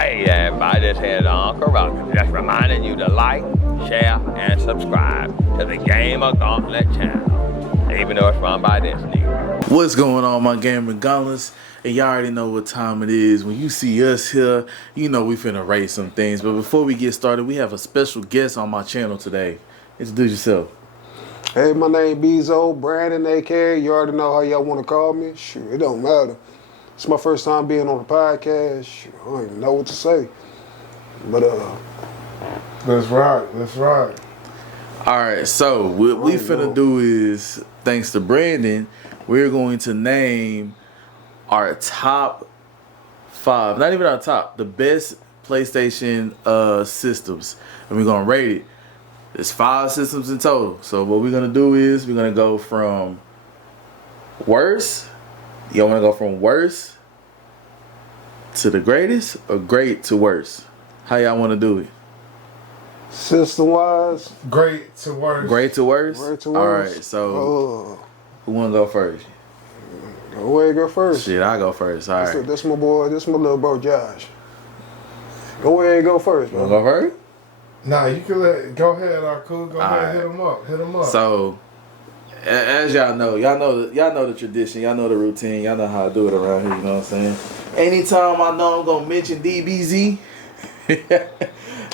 Hey everybody, this here's Uncle Roger. Just reminding you to like, share, and subscribe to the GamerGauntlet channel, even though it's run by this nigga. What's going on, my GamerGauntlets? And y'all already know what time it is. When you see us here, you know we finna rate some things. But before we get started, we have a special guest on my channel today. Introduce yourself. Hey, my name Bezo, Brandon, aka. You already know how y'all want to call me. Shoot, it don't matter. It's my first time being on the podcast. Shoot, I don't even know what to say. But That's right. That's right. All right, so what we finna do is, thanks to Brandon, we're going to name our top 5, not even our top, the best PlayStation systems, and we're gonna rate it. There's 5 systems in total. So what we're gonna do is we're gonna go from worst. Y'all wanna go from worst to the greatest, or great to worst? How y'all wanna do it? system-wise, Great to worst. Great to worst? great to All worst. right, so who wanna go first? Go ahead, go first. Shit, I go first. All right. This my boy. This my little bro, Josh. Go ahead and go first, Wanna bro. go first? Nah, you can go ahead, Arku. Go ahead, right. hit him up. Hit him up. So, as y'all know the tradition, y'all know the routine, y'all know how I do it around here. You know what I'm saying? Anytime I know I'm gonna mention DBZ, anytime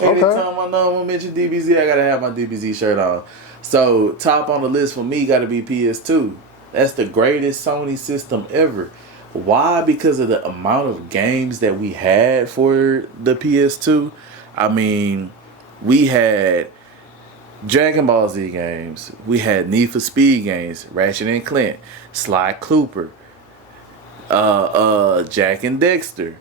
I know I'm gonna mention DBZ, I gotta have my DBZ shirt on. So, top on the list for me gotta be PS2. That's the greatest Sony system ever. Why? Because of the amount of games that we had for the PS2. I mean, we had Dragon Ball Z games, we had Need for Speed games, Ratchet and Clank, Sly Cooper, Jack and Dexter,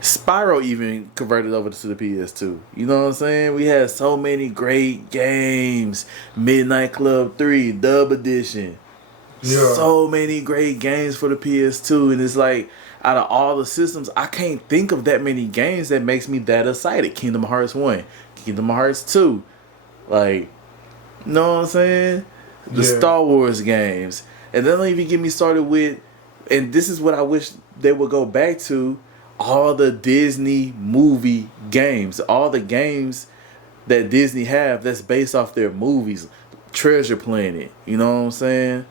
Spyro even converted over to the PS2. You know what I'm saying? We had so many great games. Midnight Club 3, Dub Edition. Yeah. So many great games for the PS2, and it's like, out of all the systems, I can't think of that many games that makes me that excited. Kingdom Hearts 1, Kingdom Hearts 2, like, you know what I'm saying? The Star Wars games. And then don't even get me started with, and this is what I wish they would go back to, all the Disney movie games. All the games that Disney have that's based off their movies. Treasure Planet, you know what I'm saying?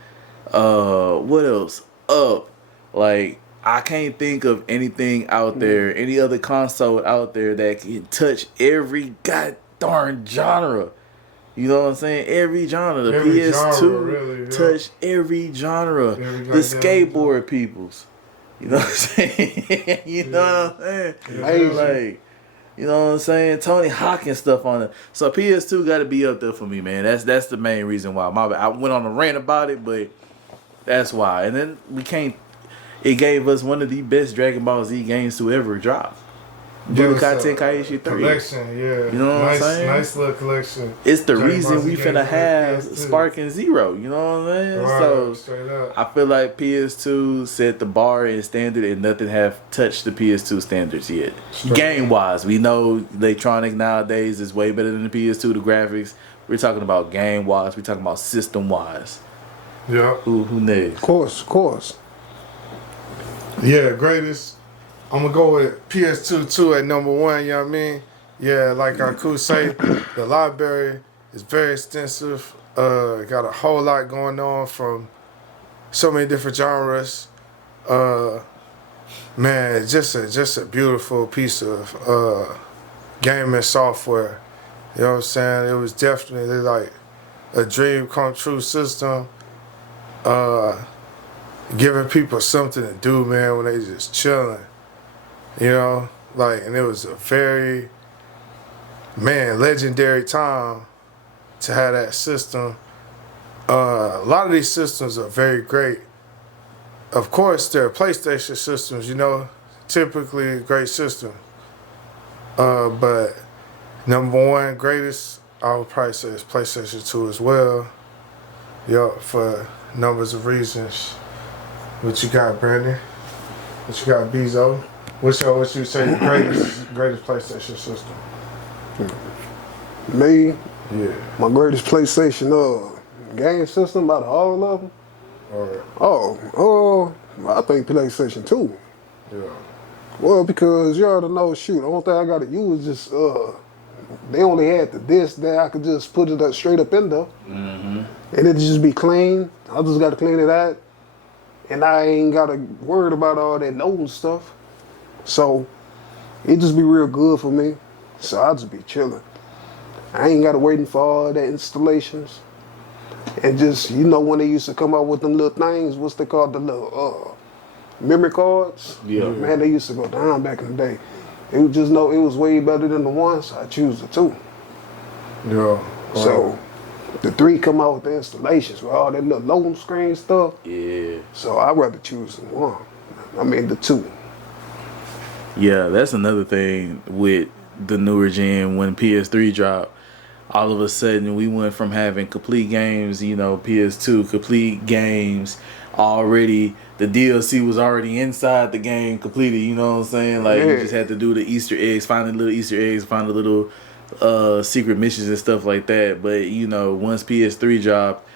What else? Up. Like, I can't think of anything out there, any other console out there that can touch every god darn genre. You know what I'm saying? Every genre. The Every PS2 genre, really, yeah. touched every genre. Every The skateboard genre. peoples. You know what I'm saying? You know what I'm saying? Amazing. Like, you know what I'm saying? Tony Hawk and stuff on it. So PS2 got to be up there for me, man. That's the main reason why. I went on a rant about it, but that's why. And then it gave us one of the best Dragon Ball Z games to ever drop. Budokai Tenkaichi 3. Collection, yeah. You know what I'm saying? Nice little collection. It's the Dragon reason Ball Z we finna games have on PS2. Spark and Zero. You know what I'm saying? Right, So straight up. I feel like PS2 set the bar and standard, and nothing have touched the PS2 standards yet. Game wise, we know electronic nowadays is way better than the PS2. The graphics. We're talking about game wise. We're talking about system wise. Yeah. Who next? Of course. Yeah, greatest. I'm gonna go with PS2 too at number 1. You know what I mean? Yeah, like Arku say, the library is very extensive. Got a whole lot going on from so many different genres. Man, it's just a beautiful piece of gaming software. You know what I'm saying? It was definitely like a dream come true system. Giving people something to do, man, when they just chilling. You know, like, and it was a very, legendary time to have that system. A lot of these systems are very great. Of course, they're PlayStation systems, you know, typically a great system. But number 1 greatest, I would probably say is PlayStation 2 as well. Yup, for numbers of reasons. What you got, Brandon? What you got, Bezo? What you say the greatest PlayStation system? Me, Yeah. my greatest PlayStation game system out of all of them. All right. I think PlayStation 2. Yeah. Well, because you already know, shoot, the only thing I gotta use is just they only had the disc that I could just put it up straight up in there, and it just be clean. I just gotta clean it out, and I ain't gotta worry about all that loading stuff. So it just be real good for me. So I just be chilling. I ain't gotta waiting for all that installations, and just when they used to come out with them little things, what's they called, the little memory cards. Yeah. Man, they used to go down back in the day. It was just it was way better than the one, so I choose the two. Yeah. So the 3 come out with the installations with all that little loading screen stuff. Yeah. So I'd rather choose the one. I mean the 2. Yeah, that's another thing with the newer gen. When PS3 dropped, all of a sudden we went from having complete games, PS2 complete games already. The DLC was already inside the game completed, you know what I'm saying? Like, you just had to do the Easter eggs, find the little Easter eggs, find the little secret missions and stuff like that. But, once PS3 dropped,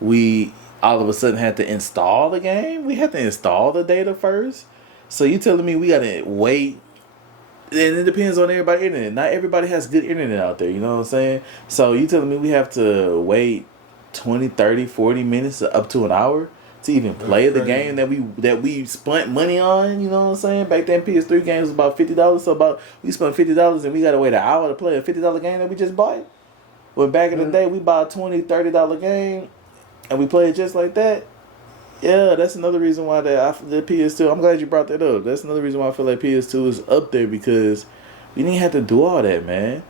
we all of a sudden had to install the game. We had to install the data first. So you telling me we gotta wait? And it depends on everybody's internet. Not everybody has good internet out there, you know what I'm saying? So you telling me we have to wait 20, 30, 40 minutes up to an hour to even play the game that we spent money on, you know what I'm saying? Back then PS3 games was about $50, so we spent $50 and we gotta wait an hour to play a $50 game that we just bought. When back in the day we bought a $20, $30 game and we played just like that. Yeah, that's another reason why the PS2, I'm glad you brought that up. That's another reason why I feel like PS2 is up there, because we didn't have to do all that, man.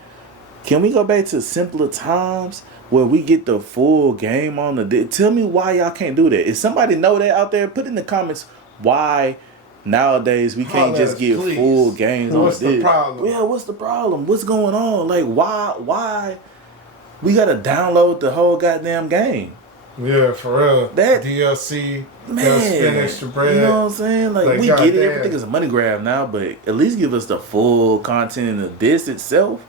Can we go back to simpler times where we get the full game on the... Tell me why y'all can't do that. If somebody know that out there, put in the comments why nowadays we can't just get full games on What's the problem? Yeah, what's the problem? What's going on? Like, why we gotta download the whole goddamn game? Yeah, for real. That DLC, man, spend extra bread. You know what I'm saying? Like we get it, goddamn. everything is a money grab now, but at least give us the full content in the disc itself.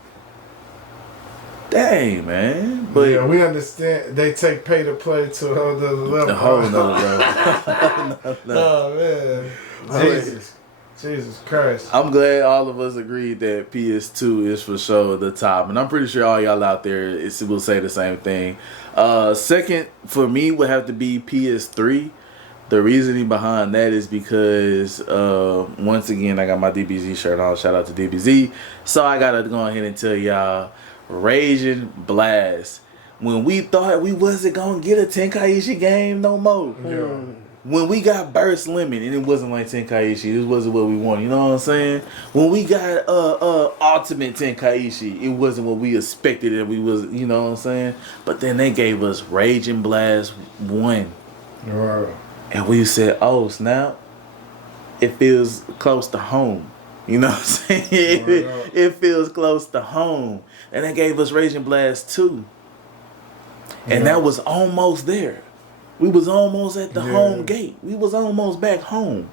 Dang, man. But yeah, we understand they take pay to play to a whole other level. a whole nother level. Oh man. Jesus Christ. I'm glad all of us agreed that PS2 is for sure the top, and I'm pretty sure all y'all out there will say the same thing. Second for me would have to be PS3. The reasoning behind that is because once again I got my DBZ shirt on. Shout out to DBZ. So I gotta go ahead and tell y'all, Raging Blast. When we thought we wasn't gonna get a Tenkaichi game no more. Yeah. When we got Burst Limit and it wasn't like Tenkaichi, this wasn't what we wanted, you know what I'm saying? When we got Ultimate Tenkaichi, it wasn't what we expected it we was, you know what I'm saying? But then they gave us Raging Blast 1. Right. And we said, oh snap, it feels close to home. You know what I'm saying? It feels close to home. And they gave us Raging Blast 2. And that was almost there. We was almost at the home gate. We was almost back home.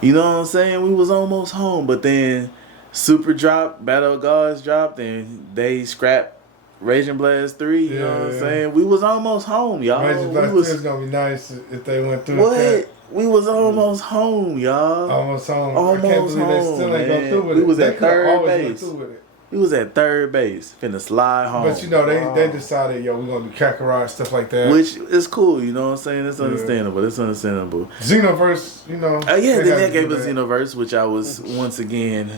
You know what I'm saying? We was almost home. But then Super dropped, Battle of Gods dropped, and they scrapped Raging Blast 3. You know what I'm saying? We was almost home, y'all. Raging Blast 3 is going to be nice if they went through What? We was almost home, y'all. Almost home. Almost I can't believe home, they still ain't go through with it. We was They at could've third always went base. through with it. We was at third base, finna slide home. But you know, they decided, yo, we're going to do Kakarot, stuff like that. Which is cool, you know what I'm saying? It's understandable. It's understandable. Xenoverse, you know. Yeah, then they gave us Xenoverse, which I was once again,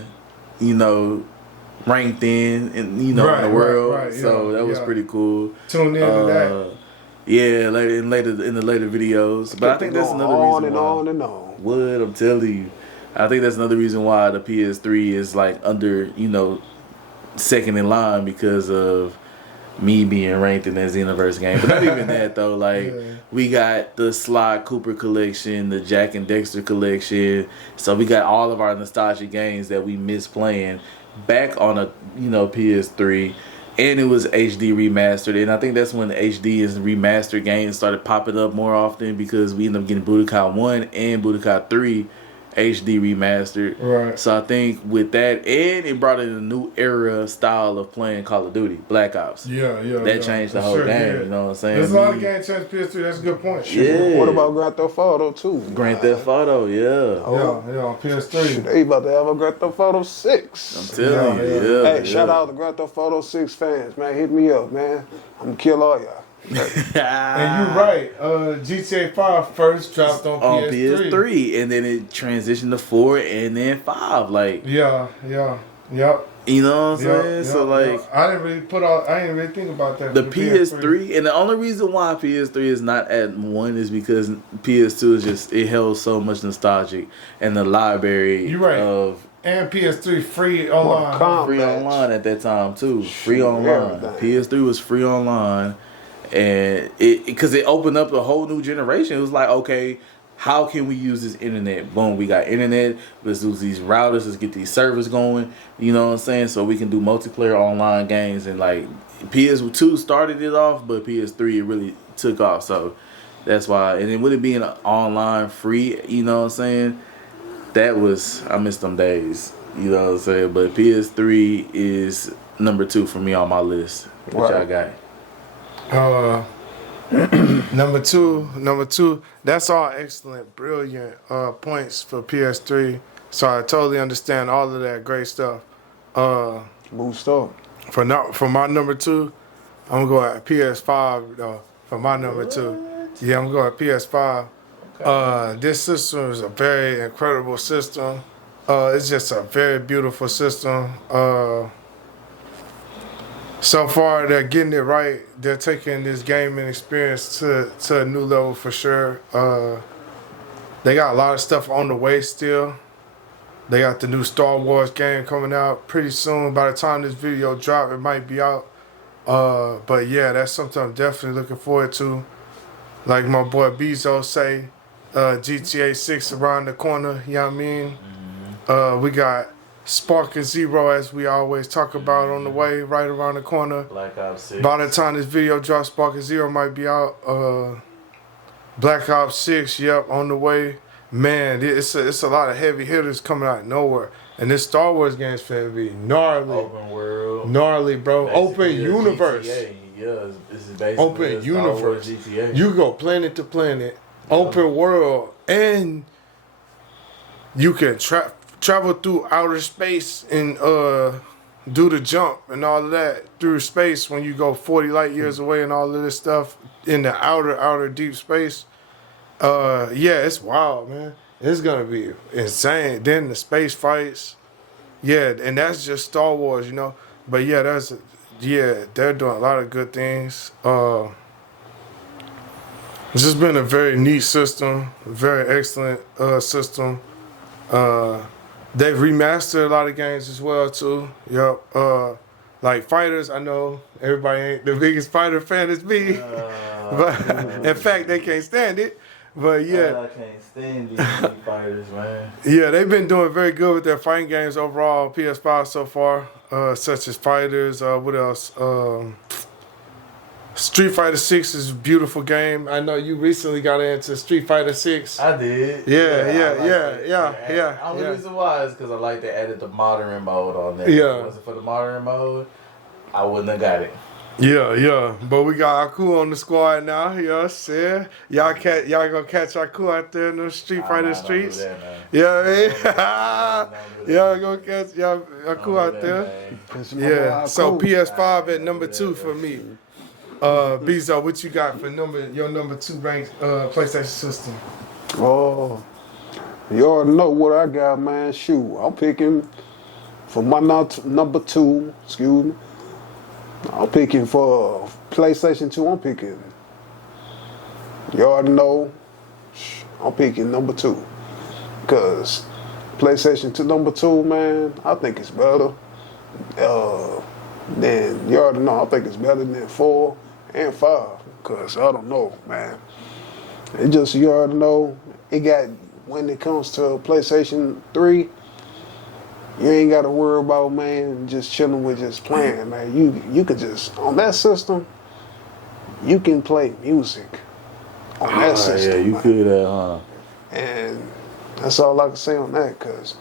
ranked in in the world. Right, so that was pretty cool. Tune in to that. Yeah, in the later videos. But I think that's another reason why. On and on. What I'm telling you, I think that's another reason why the PS3 is like under, second in line, because of me being ranked in that Xenoverse game. But not even that though. Like we got the Sly Cooper collection, the Jack and Dexter collection. So we got all of our nostalgia games that we miss playing back on a PS3. And it was HD remastered, and I think that's when the HD and remastered games started popping up more often, because we ended up getting Budokai 1 and Budokai 3 HD remastered. Right. So I think with that, and it brought in a new era style of playing Call of Duty, Black Ops. Yeah. That changed the whole game. You know what I'm saying? There's a lot of games changed PS3. That's a good point. Yeah. What about Grand Theft Auto 2? Grand Theft Auto, yeah. Yeah, PS3. They about to have a Grand Theft Auto 6. I'm telling you, yeah. Hey, shout out to Grand Theft Auto 6 fans, man. Hit me up, man. I'm gonna kill all y'all. And you're right. GTA 5 first dropped on PS3. PS3, and then it transitioned to 4 and then 5. Like, yep. you know what I'm saying? So like, I didn't really think about that. The PS3, and the only reason why PS3 is not at 1 is because PS2 is just, it held so much nostalgic, and the library you're right. of and PS3 free online. Free online at that time too. Free online. PS3 was free online. And because it opened up a whole new generation. It was like, okay, how can we use this internet? Boom, we got internet. Let's use these routers. Let's get these servers going. You know what I'm saying? So we can do multiplayer online games. And like PS2 started it off, but PS3 it really took off. So that's why. And it would it being online free. You know what I'm saying? That was, I miss them days. You know what I'm saying? But PS3 is number 2 for me on my list. What y'all got? Number two. That's all excellent, brilliant points for PS3. So I totally understand all of that great stuff. Boost up. For my number 2, I'm gonna go at PS5 though. For my number 2, yeah, I'm going to PS5. Okay. This system is a very incredible system. It's just a very beautiful system. So far, they're getting it right. They're taking this gaming experience to a new level for sure. They got a lot of stuff on the way still. They got the new Star Wars game coming out pretty soon. By the time this video drop, it might be out. But yeah, that's something I'm definitely looking forward to. Like my boy Bezos say, GTA 6 around the corner, you know what I mean? Mm-hmm. We got Spark and Zero, as we always talk about, on the way, right around the corner. Black Ops 6. By the time this video drops, Spark and Zero might be out. Black Ops 6, yep, on the way. Man, it's a lot of heavy hitters coming out of nowhere. And this Star Wars game is finna be gnarly. Open world. Gnarly, bro. Basically open universe. GTA. Yeah, this is basically open universe. You go planet to planet. Open world. And you can travel through outer space and do the jump and all of that through space when you go 40 light years away and all of this stuff in the outer deep space. Yeah, it's wild, man. It's gonna be insane. Then the space fights. Yeah, and that's just Star Wars, you know. But yeah, they're doing a lot of good things. It's just been a very neat system, very excellent system. They've remastered a lot of games as well too. Yep. Like fighters, I know everybody ain't the biggest fighter fan as me, but in fact they can't stand it. But yeah, I can't stand these fighters, man. Yeah, they've been doing very good with their fighting games overall on PS5 so far, such as Fighters. What else? Street Fighter 6 is a beautiful game. I know you recently got into Street Fighter 6. I did. Yeah. Only reason why is because I like they added the modern mode on there. Yeah. If it wasn't for the modern mode, I wouldn't have got it. Yeah. But we got Aku on the squad now. You know what I'm saying? Y'all gonna catch Aku out there in the Street Fighter streets. Don't do that, man. Yeah, y'all gonna catch Aku out there. Yeah. So PS5 at number 2 for me. Bezo, what you got for your number 2 ranked PlayStation system? Oh, you already know what I got, man. Shoot, I'm picking for my number 2. Excuse me. I'm picking for PlayStation 2. I'm picking. You already know. I'm picking number 2 because PlayStation 2 number 2, man. I think it's better. Then you already know. I think it's better than 4 and 5 because I don't know, man. It just, you already know. It got, when it comes to PlayStation 3, you ain't got to worry about, man, just chilling with just playing, man. You could just, on that system, you can play music on that system. Yeah, you man. could, huh? And That's all I can say on that, because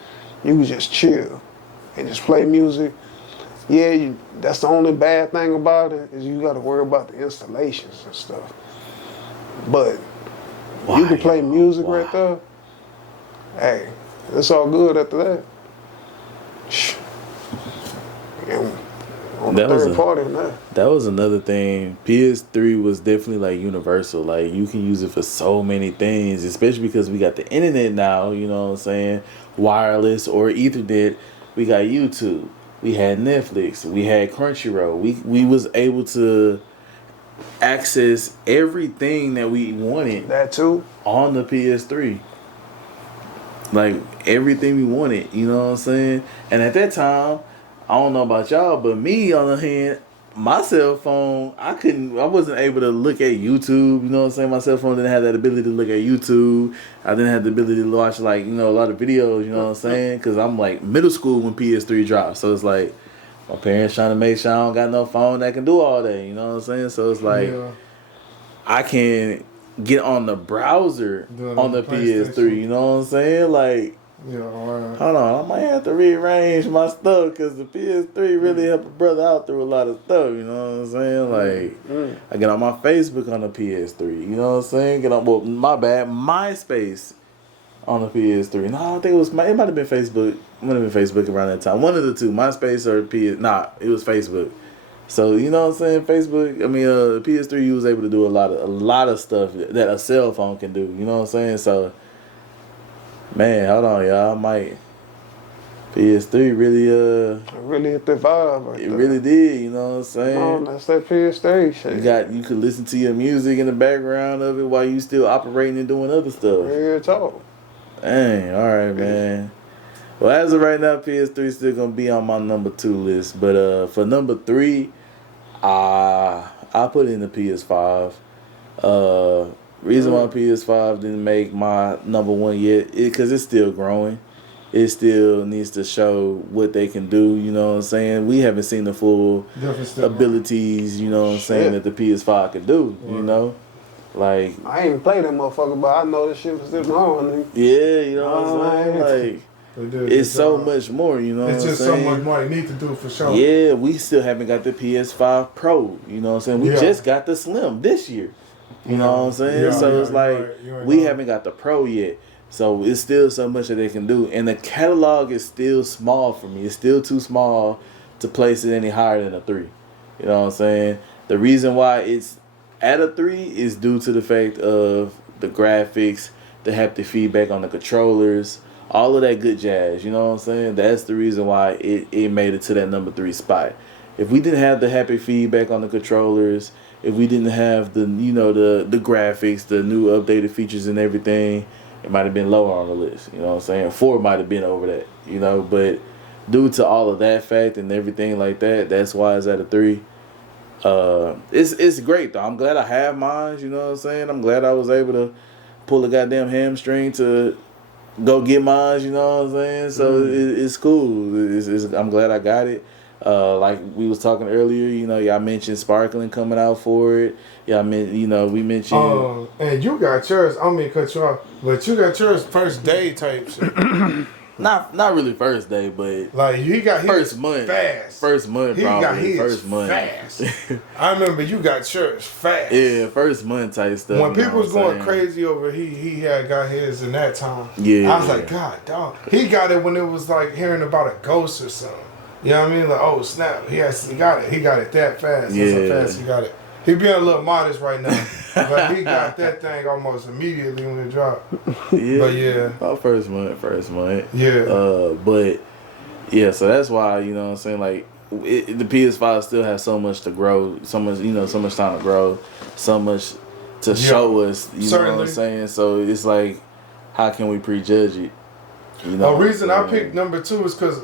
you can just chill and just play music. Yeah, that's the only bad thing about it, is you got to worry about the installations and stuff. But you can play music right there. Hey, it's all good after that. And on the third party on that. That was another thing. PS3 was definitely like universal. Like you can use it for so many things, especially because we got the internet now, you know what I'm saying? Wireless or Ethernet. We got YouTube. We had Netflix. We had Crunchyroll. We was able to access everything that we wanted. That too. On the PS3. Like everything we wanted, you know what I'm saying? And at that time, I don't know about y'all, but me on the hand, my cell phone, I wasn't able to look at YouTube, you know what I'm saying? My cell phone didn't have that ability to look at YouTube. I didn't have the ability to watch, like, you know, a lot of videos, you know what I'm saying? Because I'm like middle school when PS3 dropped. So it's like my parents trying to make sure I don't got no phone that can do all that, you know what I'm saying? So it's like I can get on the browser on the PS3, you know what I'm saying? Like, hold on, I might have to rearrange my stuff because the PS3 really helped a brother out through a lot of stuff, you know what I'm saying? Like, I get on my Facebook on the PS3, you know what I'm saying? Get on, well, my bad, MySpace on the PS3. No, I think it might have been Facebook. It might have been Facebook around that time. One of the two, MySpace or it was Facebook. So, you know what I'm saying? Facebook, I mean, PS3, you was able to do a lot of stuff that a cell phone can do, you know what I'm saying? So, man, hold on, y'all. PS3 really hit the vibe right it there. Really did, you know what I'm saying? Oh, that's that PS3 shit. You could listen to your music in the background of it while you still operating and doing other stuff. Real talk. Dang, alright, man. Well, as of right now, PS3 is still gonna be on my number 2 list. But for number 3, I put in the PS5. Reason why PS5 didn't make my number 1 yet, because it's still growing. It still needs to show what they can do, you know what I'm saying? We haven't seen the full abilities, you know what I'm saying, that the PS5 can do, you know? Like, I ain't even played that motherfucker, but I know this shit was still growing. Yeah, you know what I'm saying? Like, it's so much more, you know what I'm saying? It's just so much more they need to do for sure. Yeah, we still haven't got the PS5 Pro, you know what I'm saying? We just got the Slim this year. You know what I'm saying? So it's like, we haven't got the Pro yet. So it's still so much that they can do. And the catalog is still small for me. It's still too small to place it any higher than a 3. You know what I'm saying? The reason why it's at a 3 is due to the fact of the graphics, the haptic feedback on the controllers, all of that good jazz. You know what I'm saying? That's the reason why it made it to that number 3 spot. If we didn't have the haptic feedback on the controllers, if we didn't have the the graphics, the new updated features and everything, it might have been lower on the list. You know what I'm saying? 4 might have been over that. You know, but due to all of that fact and everything like that, that's why it's at a 3. It's great though. I'm glad I have mine. You know what I'm saying? I'm glad I was able to pull a goddamn hamstring to go get mine. You know what I'm saying? So it's cool. I'm glad I got it. Like we was talking earlier, you know, y'all mentioned Sparkling coming out for it. Y'all we mentioned. And you got yours. I mean, cut you off, but you got yours first day type shit. Not really first day, but like he got his first month fast. First month, he probably. Got his first month fast. I remember you got yours fast. Yeah, first month type stuff. When people was going crazy over, he had got his in that time. Yeah, I was like, God, dog. He got it when it was like hearing about a ghost or something. You know what I mean? Like, oh snap, he got it. He got it that fast. Yeah. That's how fast he got it. He being a little modest right now, but he got that thing almost immediately when it dropped. Yeah, but yeah, about first month. Yeah. But yeah, so that's why you know what I'm saying. Like the PS5 still has so much to grow, so much time to grow, so much to show us. You know what I'm saying? So it's like, how can we prejudge it? You know. The reason I picked number 2 is because,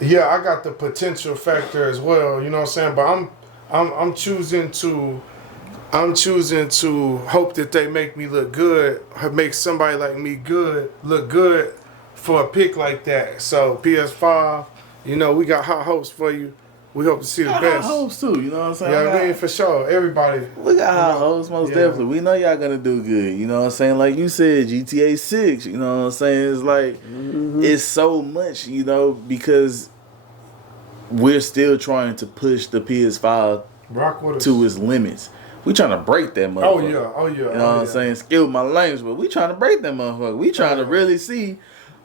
I got the potential factor as well. You know what I'm saying? But I'm choosing to hope that they make me look good, make somebody like me look good for a pick like that. So PS5, we got high hopes for you. we hope to see the High best. hopes too, you know what I'm saying? Yeah, I mean, for sure. Everybody. We got high hopes, most definitely. We know y'all gonna do good. You know what I'm saying? Like you said, GTA 6, you know what I'm saying? It's like, it's so much, you know, because we're still trying to push the PS5 Rock with us. to its limits. We trying to break that motherfucker. Oh, yeah. You know what I'm saying? Skill my language, but we trying to break that motherfucker. We trying to really see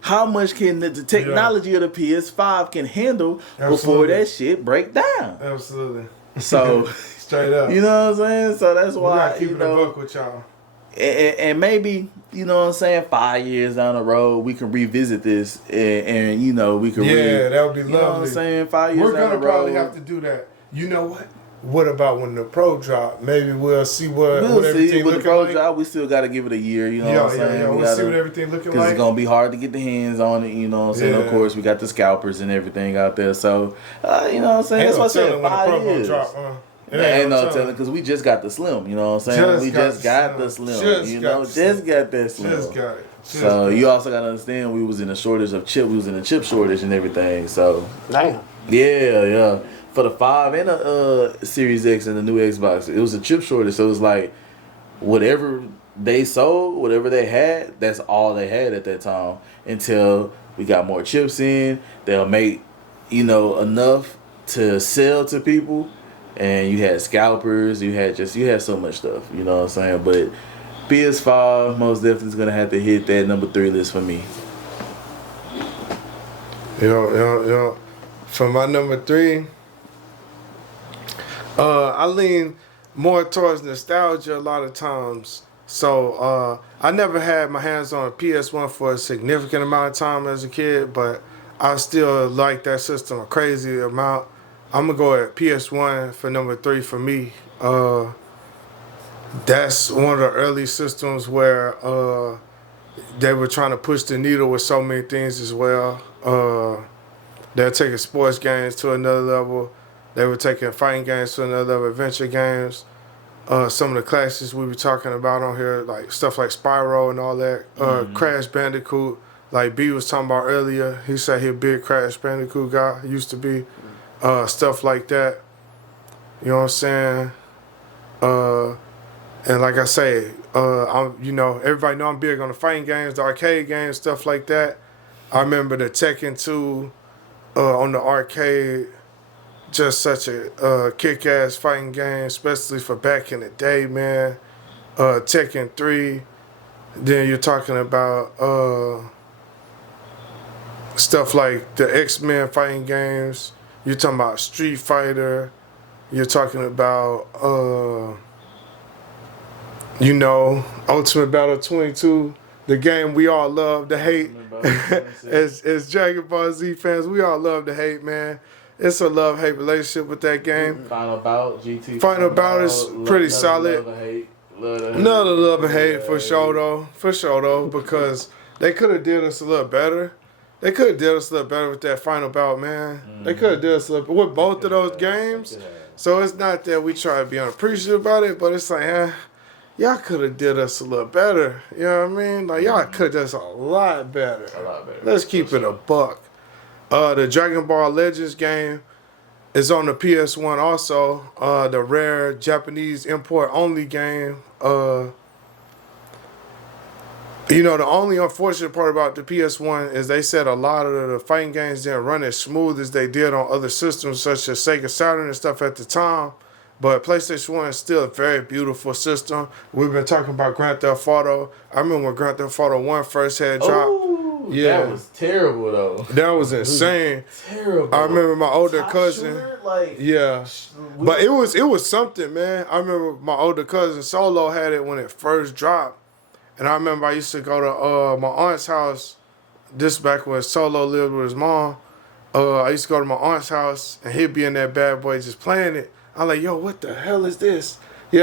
how much can the technology of the PS5 can handle before that shit break down. Absolutely. So straight up. you know what I'm saying? So that's We why gotta keep you it a know, buck with y'all. and maybe, you know what I'm saying, 5 years down the road we can revisit this and you know, we can that would be lovely. You know what I'm saying? 5 years We're down gonna the road. probably have to do that. You know what? What about when the Pro drop? Maybe we'll see what We'll see, everything with the looking Pro like. drop, we still got to give it a year. You know what I'm saying? Yeah. We'll see what everything looking Because like. it's going to be hard to get the hands on it. You know what I'm saying? Yeah. Of course, we got the scalpers and everything out there. So, you know what I'm saying? That's why I said 5 years. Ain't no telling because we just got the Slim. You know what I'm saying? We just got the Slim. Just got that Slim. Just got it. So you also got to understand we was in a shortage of chip. We was in a chip shortage and everything. So Damn. yeah. For the 5 and the Series X and the new Xbox, it was a chip shortage. So it was like whatever they sold, whatever they had, that's all they had at that time. Until we got more chips in, they'll make, you know, enough to sell to people. And you had scalpers, you had so much stuff, you know what I'm saying? But PS5 most definitely is gonna have to hit that number 3 list for me. Yeah. For my number 3, I lean more towards nostalgia a lot of times. So I never had my hands on a PS1 for a significant amount of time as a kid, but I still like that system a crazy amount. I'm gonna go at PS1 for number 3 for me. That's one of the early systems where they were trying to push the needle with so many things as well. They're taking sports games to another level. They were taking fighting games to another level, adventure games. Some of the classics we were talking about on here, like stuff like Spyro and all that. Crash Bandicoot, like B was talking about earlier. He said he a big Crash Bandicoot guy. He used to be. Stuff like that. You know what I'm saying? And like I say, everybody know I'm big on the fighting games, the arcade games, stuff like that. I remember the Tekken 2 on the arcade, just such a kick-ass fighting game, especially for back in the day, man. Tekken 3. Then you're talking about stuff like the X-Men fighting games. You're talking about Street Fighter. You're talking about, Ultimate Battle 22, the game we all love to hate. as Dragon Ball Z fans, we all love to hate, man. It's a love-hate relationship with that game. Final Bout, GT. Final Bout is pretty solid. Another love and hate for sure though, because they could have did us a little better. They could have did us a little better with that Final Bout, man. They could have did us a little with both of those games. So it's not that we try to be unappreciative about it, but it's like, y'all could have did us a little better. You know what I mean? Like, y'all could have done us a lot better. Let's keep it a buck. The Dragon Ball Legends game is on the PS1 also. The rare Japanese import-only game. The only unfortunate part about the PS1 is they said a lot of the fighting games didn't run as smooth as they did on other systems such as Sega Saturn and stuff at the time. But PlayStation 1 is still a very beautiful system. We've been talking about Grand Theft Auto. I remember when Grand Theft Auto 1 first had dropped. That was terrible though. That was insane. Terrible. I remember my older cousin. Shooter, But it was something, man. I remember my older cousin Solo had it when it first dropped. And I remember I used to go to my aunt's house. This back when Solo lived with his mom. I used to go to my aunt's house and he'd be in that bad boy just playing it. I'm like, yo, what the hell is this? He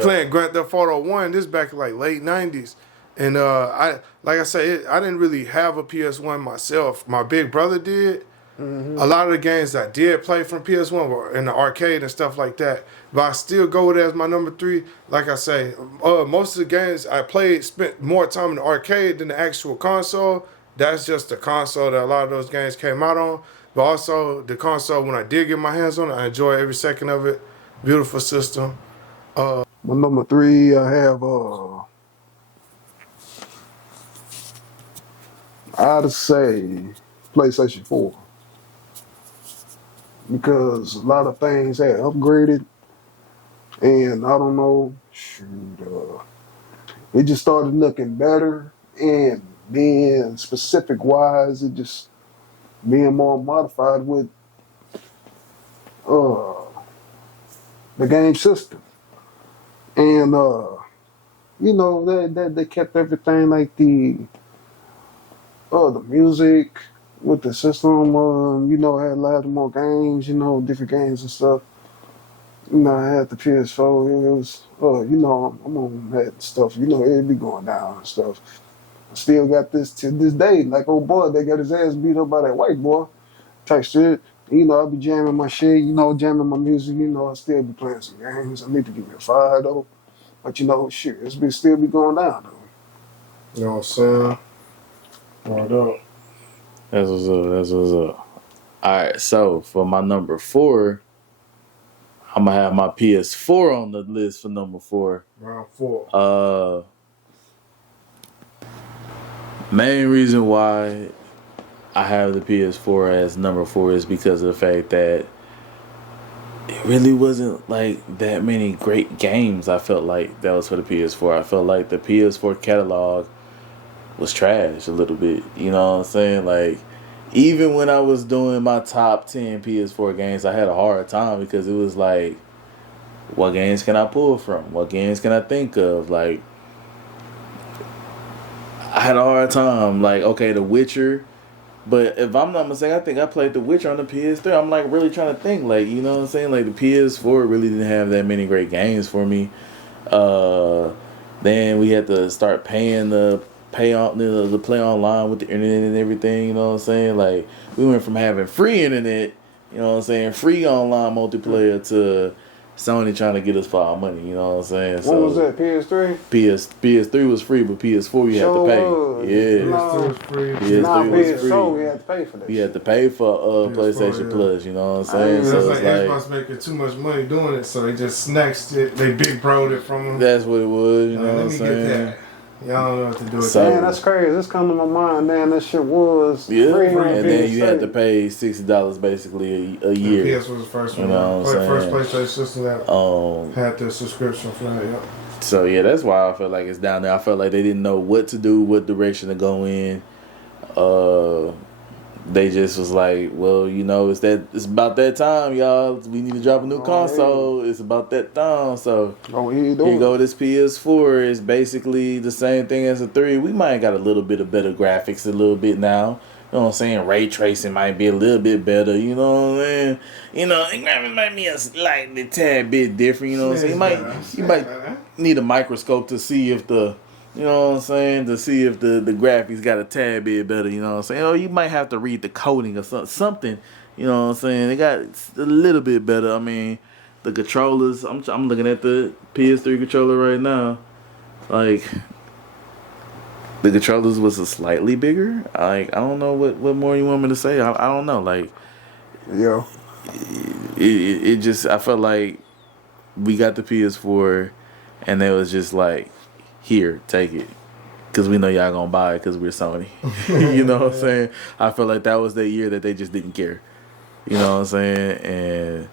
playing Grand Theft Auto 1. This back in like late 90s. And I didn't really have a PS1 myself. My big brother did. Mm-hmm. A lot of the games I did play from PS1 were in the arcade and stuff like that. But I still go with it as my number 3. Like I say, most of the games I played spent more time in the arcade than the actual console. That's just the console that a lot of those games came out on. But also the console, when I did get my hands on it, I enjoy every second of it. Beautiful system. My number 3, I have I'd say PlayStation 4 because a lot of things had upgraded, and I don't know, shoot, it just started looking better, and being specific wise, it just being more modified with uh, the game system, and you know they kept everything like the music with the system. You know, had a lot more games. You know, different games and stuff. You know, I had the PS4. It was, you know, I'm on that stuff. You know, it be going down and stuff. I still got this to this day. Like, old boy, they got his ass beat up by that white boy type shit. You know, I be jamming my shit. You know, jamming my music. You know, I still be playing some games. I need to give me a 5 though. But you know, shit, still be going down though. You know what I'm saying? Word up. That's what's up. That's what's up. All right, so for my number 4, I'm gonna have my PS4 on the list for number 4. Round 4. Main reason why I have the PS4 as number 4 is because of the fact that it really wasn't like that many great games. I felt like that was for the PS4. I felt like the PS4 catalog was trash a little bit. You know what I'm saying? Like, even when I was doing my top 10 PS4 games, I had a hard time because it was like, what games can I pull from? What games can I think of? Like, I had a hard time. Like, okay, The Witcher. But if I'm not mistaken, I think I played The Witcher on the PS3. I'm like really trying to think. Like, you know what I'm saying? Like, the PS4 really didn't have that many great games for me. Then we had to start paying the play online with the internet and everything. You know what I'm saying? Like, we went from having free internet, you know what I'm saying, free online multiplayer, to Sony trying to get us for our money. You know what I'm saying? What was that? PS3. PS3 was free, but PS4 you had to pay. Was. Yeah. PS3 was free. PS3 was free. PS4 we had to pay for that. You had to pay for PlayStation yeah. Plus. You know what I'm saying? That's So like it's like, Xbox making too much money doing it, so they just snatched it. They big broed it from them. that's what it was. You know what Let I'm me saying? get that. Y'all don't know what to do with So- that. Man, that's crazy. This come to my mind, man. That shit was Yeah, free on and then you PS3. had to pay $60 basically a year. PS was the first You one. know what I'm First saying? PlayStation system that had the subscription for that. Yep. So yeah, that's why I feel like it's down there. I felt like they didn't know what to do, what direction to go in. They just was like, well, you know, it's about that time, y'all. We need to drop a new console. It's about that time. So here you here you go. This PS4 is basically the same thing as a 3. We might got a little bit of better graphics a little bit now. You know what I'm saying? Ray tracing might be a little bit better. You know what I'm saying? You know, it might be a slightly tad bit different. You know what I'm saying? You might need a microscope to see if the, you know what I'm saying, to see if the graphics got a tad bit better. You know what I'm saying? Or you might have to read the coding or something. You know what I'm saying? They got a little bit better. I mean, the controllers. I'm looking at the PS3 controller right now. Like, the controllers was a slightly bigger. Like, I don't know what more you want me to say. I don't know. Like, Yeah. it just, I felt like we got the PS4 and they was just like, here, take it, because we know y'all gonna buy it because we're Sony. You know what I'm saying? I felt like that was the year that they just didn't care. You know what I'm saying? And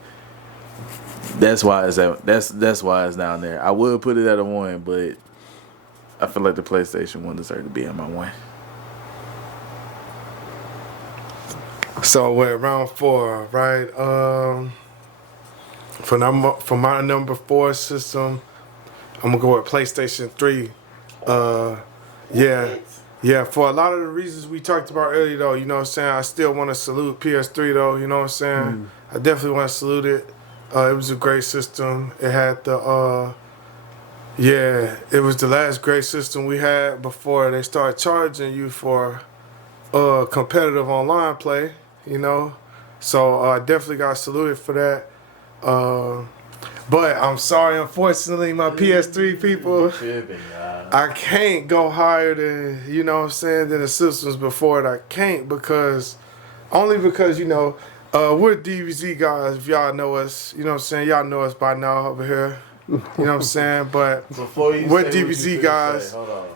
that's why that's why it's down there. I would put it at a 1, but I feel like the PlayStation 1 deserved to be at my 1. So we're round 4, right? For my number 4 system, I'm gonna go with PlayStation 3. Yeah. For a lot of the reasons we talked about earlier, though, you know what I'm saying. I still want to salute PS3, though. You know what I'm saying. I definitely want to salute it. It was a great system. It had the it was the last great system we had before they started charging you for competitive online play. You know, so I definitely got saluted for that. But I'm sorry, unfortunately, my PS3 people, I can't go higher than, you know what I'm saying, than the systems before it. I can't, because Only because, you know, we're DBZ guys, if y'all know us. You know what I'm saying? Y'all know us by now over here. You know what I'm saying? But Before you we're say what DBZ you guys. say, hold on.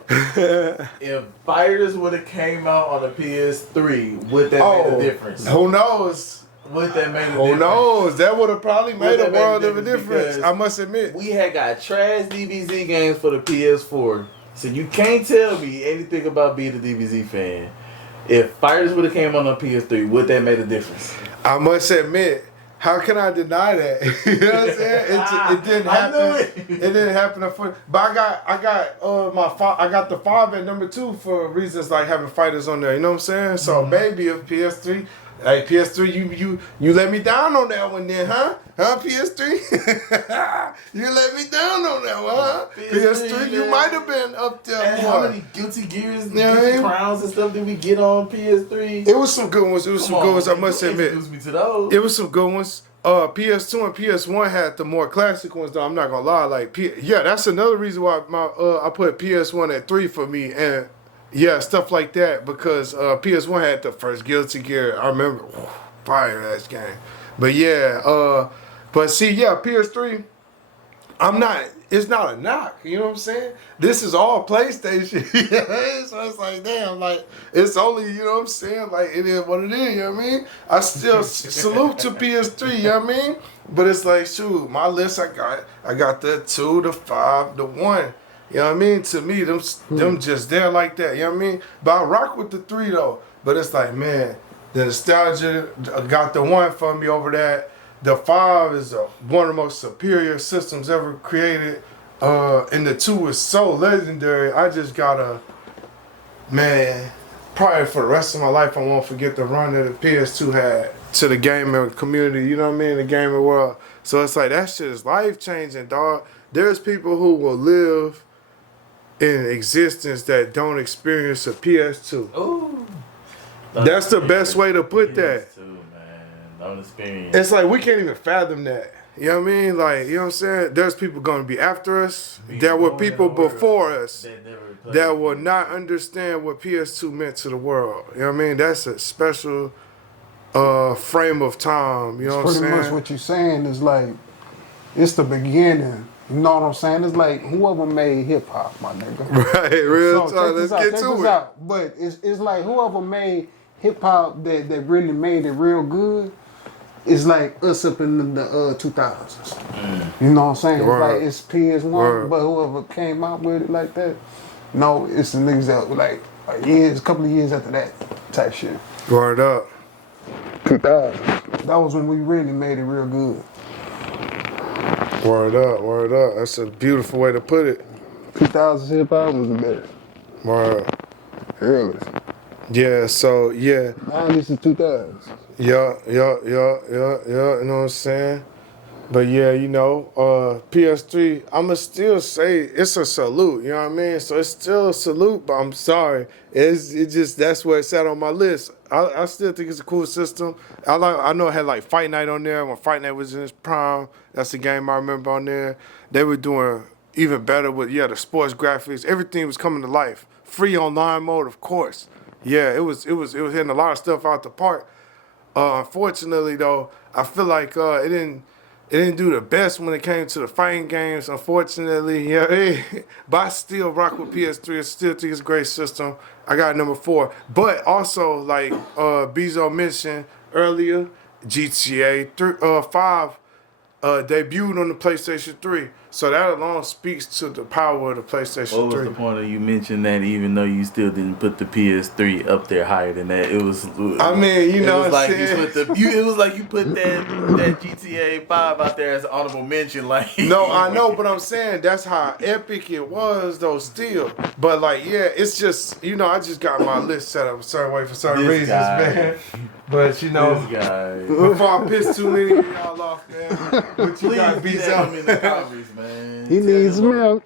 If Fighters would have came out on the PS3, would that made a difference? Who knows? Would that made a Who difference? knows? That would have probably made a Would that world made of a difference. because I must admit. We had got trash DBZ games for the PS4. So you can't tell me anything about being a DBZ fan. If Fighters would have came on PS3, would that made a difference? I must admit, how can I deny that? You know what I'm saying? It didn't happen. I knew it. It didn't happen. But I got the 5 at number 2 for reasons like having Fighters on there. You know what I'm saying? So maybe if PS3. Hey, PS3, you let me down on that one then, huh? Huh, PS3? You let me down on that one, huh? PS3, you might have been up there And more. how many Guilty Gears, Yeah, Guilty man. Crowns and stuff did we get on PS3? It was some good ones. I must admit. Introduce me to those. It was some good ones. PS2 and PS1 had the more classic ones, though. I'm not gonna lie. Like, that's another reason why I put PS1 at 3 for me, and stuff like that, because PS1 had the first Guilty Gear. I remember, fire ass game. But PS3. It's not a knock, you know what I'm saying? This is all PlayStation. So it's like, damn, like, it's only, you know what I'm saying? Like, it is what it is, you know what I mean? I still salute to PS3, you know what I mean? But it's like, shoot, my list, I got the 2, the 5, the 1. You know what I mean? To me, them just there like that, you know what I mean? But I rock with the 3, though. But it's like, man, the nostalgia got the 1 for me over that. The 5 is one of the most superior systems ever created. And the 2 is so legendary. I just gotta, man, probably for the rest of my life, I won't forget the run that the PS2 had to the gamer community, you know what I mean? The gamer world. So it's like, that shit is life-changing, dog. There's people who will live in existence that don't experience a PS2. Ooh. That's the best way to put that. Don't experience. It's like we can't even fathom that. You know what I mean? Like, you know what I'm saying? There's people going to be after us. There were people before us that will not understand what PS2 meant to the world. You know what I mean? That's a special frame of time. You know what I'm saying? Pretty much what you're saying is like, it's the beginning. You know what I'm saying? It's like whoever made hip hop, my nigga. Right, real So, time. Let's get to it. But it's like whoever made hip hop that really made it real good. It's like us up in the 2000s. You know what I'm saying? Word. It's like it's PS1, Word. but whoever came out with it like that, no, it's the niggas that were like a couple of years after that type shit. Word up. 2000. That was when we really made it real good. Word up, word up. That's a beautiful way to put it. 2000 hip hop was the best. Word. Really. Yeah, so, yeah. 90s to 2000s. Yeah, you know what I'm saying? But yeah, you know, PS3, I'ma still say it's a salute, you know what I mean? So it's still a salute, but I'm sorry. It just, that's where it's at on my list. I still think it's a cool system. I know it had like Fight Night on there when Fight Night was in its prime. That's the game I remember on there. They were doing even better with, the sports graphics. Everything was coming to life. Free online mode, of course. Yeah, it was hitting a lot of stuff out the park. Unfortunately, though, I feel like it didn't do the best when it came to the fighting games. Unfortunately, but I still rock with PS3. I still think it's a great system. I got number 4, but also like Bezo mentioned earlier, GTA 5 debuted on the PlayStation 3. So that alone speaks to the power of the PlayStation 3. What was the point of you mentioning that, even though you still didn't put the PS3 up there higher than that? It was. I mean, you know, it was what I'm like saying? it was like you put that GTA 5 out there as an honorable mention. Like, no, I know, but I'm saying that's how epic it was, though. Still, but like, yeah, it's just, you know, I just got my list set up a certain way for certain This reasons, guy. man. But you know, This guy. before I piss too many of y'all off, man, what you got, Please get him in the Bezo? comments, man. He needs milk.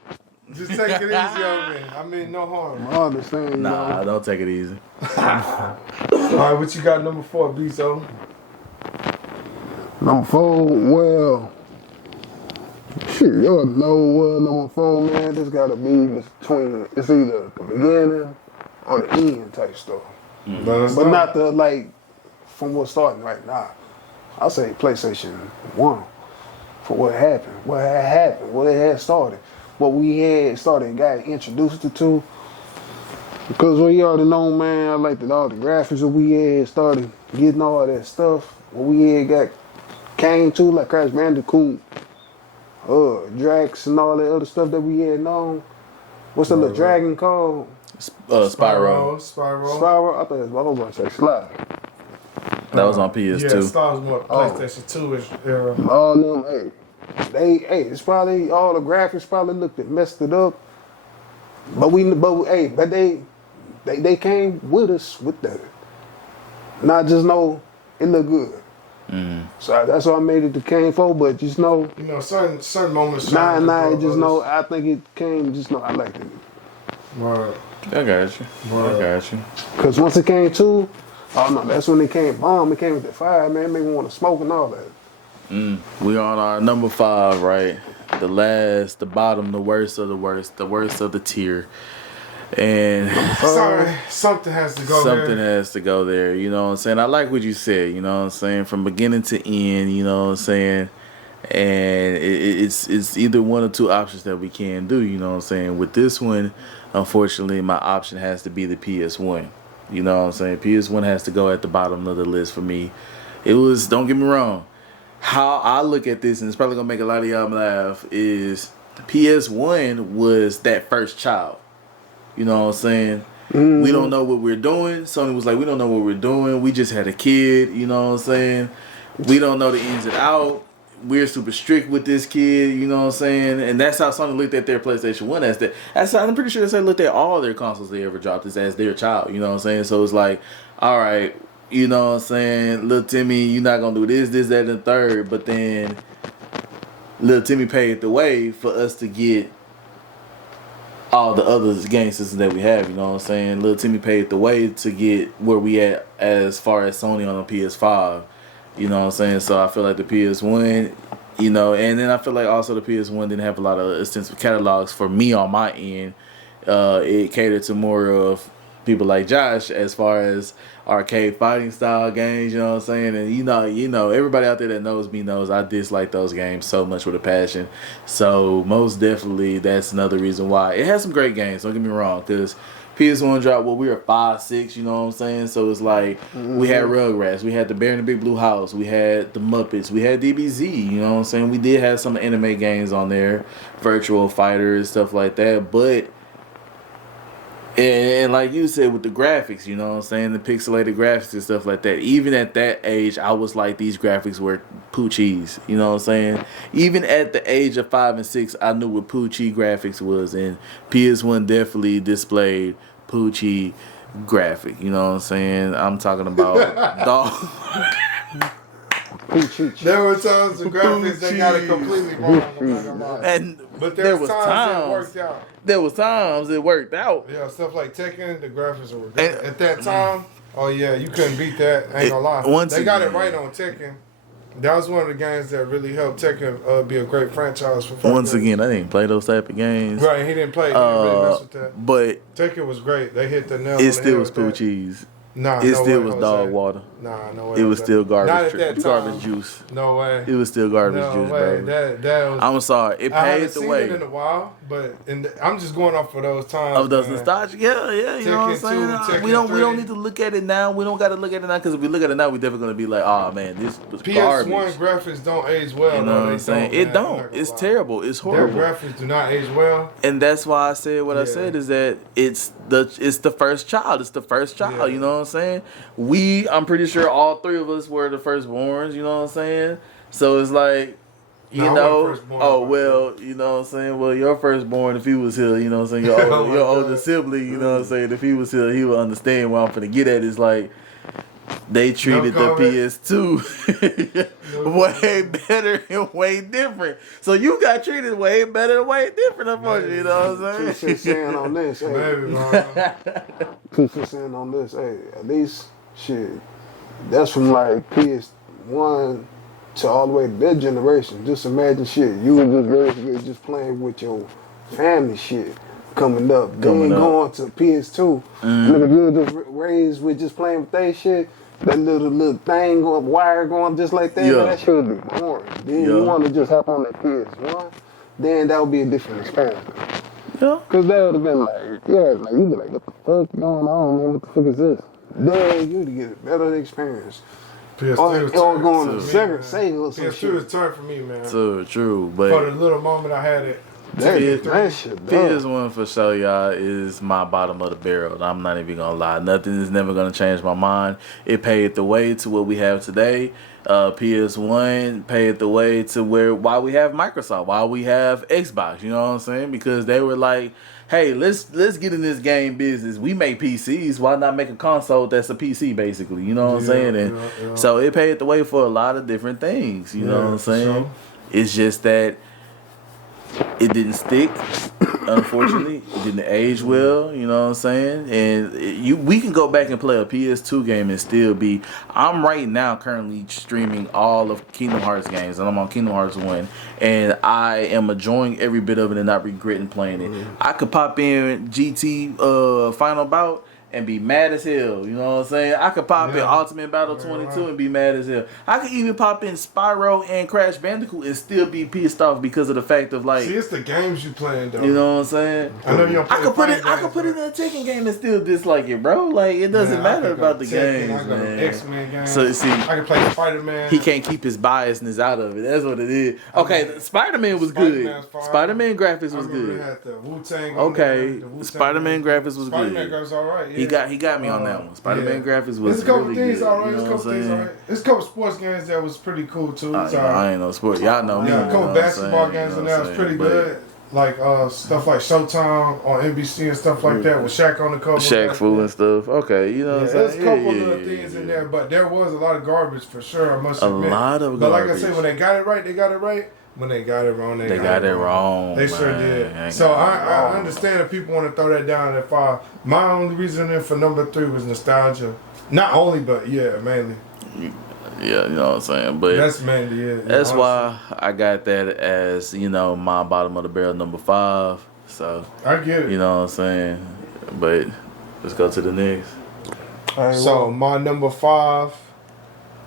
Just take it easy on me. I mean, no harm. I understand. Nah, don't take it easy. All right, what you got number 4, Bezo? Number 4, well, shit, y'all know number 4, man. This gotta be between, it's either the beginning or the end type stuff. Let us But know. not the like from what's starting right now, I say PlayStation 1 for what happened, what had happened, what it had started, what we had started and got introduced to. Because what you already know, man, I like that all the graphics that we had started getting all that stuff. What we had came to, like Crash Bandicoot, Drax and all that other stuff that we had known. What's the little dragon called? Spyro. Spyro? I thought it was, I was going to say Slide. That was on PS2. Yeah, Star was more PlayStation 2-ish era. All them, it's probably, all the graphics probably looked at messed it up. But they came with us with that. Not just know it looked good. So that's why I made it to Kane 4, but just know. You know, certain moments. I think it came, just know I liked it. Word. I got you. Word. I got you. Because once it came to, oh no, that's when it came bomb. It came with the fire, man. It made me want to smoke and all that. We on our number 5, right? The last, the bottom, the worst of the worst of the tier. And Sorry, something has to go there. something has to go there, you know what I'm saying? I like what you said, you know what I'm saying? From beginning to end, you know what I'm saying? And it's either one or two options that we can do, you know what I'm saying? With this one, unfortunately, my option has to be the PS1. You know what I'm saying? PS1 has to go at the bottom of the list for me. It was, don't get me wrong, how I look at this, and it's probably going to make a lot of y'all laugh, is PS1 was that first child. You know what I'm saying? We don't know what we're doing. Sony was like, we don't know what we're doing. We just had a kid. You know what I'm saying? We don't know the ins and out. We're super strict with this kid. You know what I'm saying? And that's how Sony looked at their PlayStation 1 as that. I'm pretty sure that's how they looked at all their consoles they ever dropped as their child. You know what I'm saying? So it's like, all right, you know what I'm saying? Little Timmy, you're not going to do this, that, and the third. But then Little Timmy paved the way for us to get all the other game systems that we have, you know what I'm saying? Little Timmy paved the way to get where we at as far as Sony on the PS5, you know what I'm saying? So I feel like the PS1, you know, and then I feel like also the PS1 didn't have a lot of extensive catalogs for me on my end. It catered to more of people like Josh as far as arcade fighting style games, you know what I'm saying? And you know, everybody out there that knows me knows I dislike those games so much with a passion. So most definitely that's another reason why. It has some great games, don't get me wrong, because PS1 dropped we were 5, 6, you know what I'm saying? So it's like we had Rugrats, we had the Bear in the Big Blue House, we had the Muppets, we had DBZ, you know what I'm saying? We did have some anime games on there, Virtual Fighters, stuff like that, but and like you said with the graphics, you know what I'm saying, the pixelated graphics and stuff like that, even at that age, I was like, these graphics were poochies, you know what I'm saying? Even at the age of 5 and 6, I knew what poochie graphics was, and PS1 definitely displayed poochie graphic, you know what I'm saying? I'm talking about dog. There were times the graphics they got it completely wrong. But there was times it worked out. There was times it worked out. Yeah, stuff like Tekken, the graphics were good. At that time, oh yeah, you couldn't beat that. I ain't gonna lie. They got it right on Tekken. That was one of the games that really helped Tekken be a great franchise for Once again, I didn't play those type of games. Right, he didn't play. He didn't really mess with that. But Tekken was great. They hit the nail on the head. It still was poochies. Nah, it still was dog water. Nah, no way. It was still garbage. Not at that garbage juice. No way. It was still garbage juice, way. baby. That was. I'm sorry. It I paved haven't the way. seen it in a while, but I'm just going off for those times. Of those man. nostalgia, yeah, you know what I'm saying. We don't need to look at it now. We don't got to look at it now, because if we look at it now, we definitely gonna be like, oh man, this was garbage. PS1 graphics don't age well. You know what I'm saying? It don't. It's terrible. It's horrible. Their graphics do not age well. And that's why I said what I said, is that it's the first child. It's the first child. Yeah. You know what I'm saying? I'm pretty sure all 3 of us were the firstborns. You know what I'm saying? So it's like, you know, well, you know what I'm saying? Well, your firstborn, if he was here, you know what I'm saying? Your older sibling, you know what I'm saying? If he was here, he would understand what I'm finna get at. It's like, they treated the PS2 way better and way different. So you got treated way better and way different, unfortunately. You know what I'm saying? 2 cents on this, hey. Maybe, 2 cents on this, hey. At least, shit, that's from like PS1 to all the way to that generation. Just imagine shit. You were just basically just playing with your family shit coming up. Then going to PS2. Look, if you were just raised with just playing with that shit, that little thing going, wire going just like that, Yeah. man, that shit would be boring. Then you Yeah. want to just hop on that PS1, then that would be a different experience. Yeah. Cause that would have been like, yeah, like you'd be like, what the fuck going on, man? What the fuck is this? Then you'd get a better experience. PS3 was Or going to Sega Sega or some PS2 shit. was turned for me, man. True, For but the little moment I had it. That shit, dog. PS1 for sure, y'all, is my bottom of the barrel. I'm not even gonna lie. Nothing is never gonna change my mind. It paved the way to what we have today. PS1 paved the way to why we have Microsoft, why we have Xbox. You know what I'm saying? Because they were like, hey, let's get in this game business. We make PCs. Why not make a console that's a PC, basically? You know what I'm saying? And so it paved the way for a lot of different things. You know what I'm saying? Sure. It's just that it didn't stick, unfortunately. It didn't age well, you know what I'm saying? And we can go back and play a PS2 game and still be... I'm right now currently streaming all of Kingdom Hearts games, and I'm on Kingdom Hearts 1, and I am enjoying every bit of it and not regretting playing it. I could pop in GT Final Bout and be mad as hell, you know what I'm saying? I could pop in Ultimate Battle 22 and be mad as hell. I could even pop in Spyro and Crash Bandicoot and still be pissed off because of the fact of like... See, it's the games you playing, though. You know what I'm saying? I know you don't play I could put it. games, I could put it in a Tekken game and still dislike it, bro. Like it doesn't matter about the games, I go man. to X-Men games. So see, I can play Spider-Man. he can't keep his biasness out of it. That's what it is. Okay, Spider-Man was good. Spider-Man's fine. Spider-Man graphics was I remember good. they had the Wu-Tang on Okay, there, the Wu-Tang Spider-Man graphics was Spider-Man good. graphics alright. Yeah. He got me on that one. Spider-Man graphics was There's a couple really things good. alright. You know There's a what couple I'm things saying? alright. There's a couple sports games that was pretty cool too. I ain't no sport. Y'all know me. Yeah, a you couple know what I'm basketball saying? games You in know there what was I'm pretty saying? good. Like stuff like Showtime on NBC and stuff like that with Shaq on the cover. But Shaq Fu and stuff. Okay, you know what I'm saying? There's a couple little things in there, but there was a lot of garbage for sure. I must A admit. lot of But like I garbage. said, when they got it right, they got it right. When they got it wrong, They got it wrong. They sure man. did. They So got it I wrong. understand if people want to throw that down at 5. My only reasoning for number 3 was nostalgia. Not only, but yeah, mainly. Yeah, you know what I'm saying? But That's mainly it. that's honestly. why I got that as, you know, my bottom of the barrel number 5. So, I get it. you know what I'm saying? But let's go to the next. So my number 5,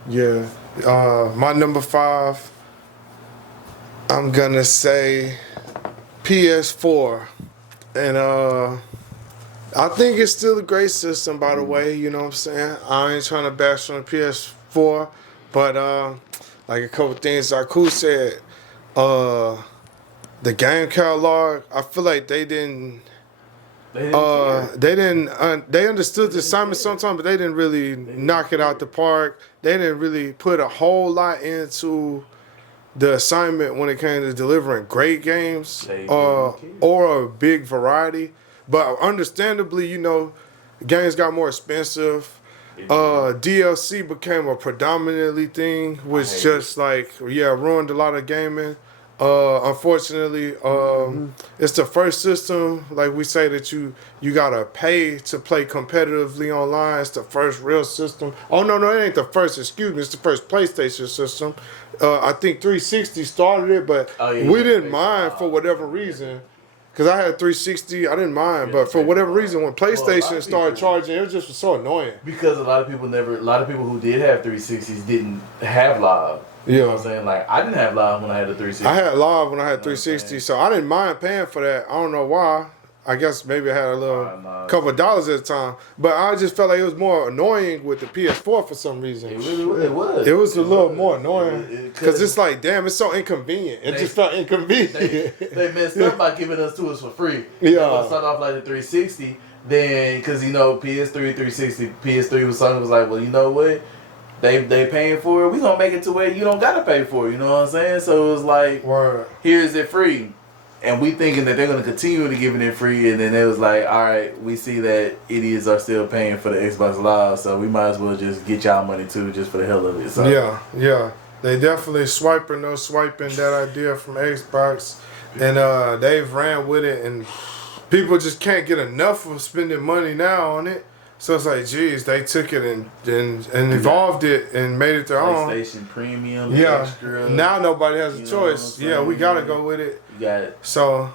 my number 5, I'm gonna say PS4, and I think it's still a great system. By the way, you know what I'm saying. I ain't trying to bash on the PS4, but like a couple things Aku said, the game catalog. I feel like they didn't. They understood the assignment sometimes, but they didn't really knock it out the park. They didn't really put a whole lot into the assignment when it came to delivering great games or a big variety. But understandably, you know, games got more expensive. DLC became a predominantly thing, which just like, ruined a lot of gaming. Unfortunately, it's the first system, like we say, that you gotta pay to play competitively online. It's the first real system. Oh no, it ain't the first. Excuse me, it's the first PlayStation system. I think 360 started it, but we didn't mind for whatever reason. Cause I had 360, I didn't mind, but for whatever reason, when PlayStation started charging, it just was so annoying. Because a lot of people who did have 360s didn't have live. You know what I'm saying? Like, I didn't have live when I had the 360. I had live when I had 360, so I didn't mind paying for that. I don't know why. I guess maybe I had a little couple of dollars at the time, but I just felt like it was more annoying with the PS4 for some reason. It was. It was a little more annoying because it's like, damn, it's so inconvenient. It just felt inconvenient. They messed up by giving us to us for free. Yeah. They gonna start off like the 360, then because you know PS3, 360, PS3 was something was like, well, you know what? They paying for it. We gonna make it to where you don't gotta pay for it. You know what I'm saying? So it was like, here's it free. And we thinking that they're going to continue to giving it free, and then it was like, all right, we see that idiots are still paying for the Xbox Live, so we might as well just get y'all money too, just for the hell of it. So yeah, they definitely swiping that idea from Xbox, and they've ran with it, and people just can't get enough of spending money now on it. So it's like, geez, they took it and evolved it and made it their own. PlayStation Premium, extra. Now nobody has a choice. Yeah, we gotta go with it. You got it. So,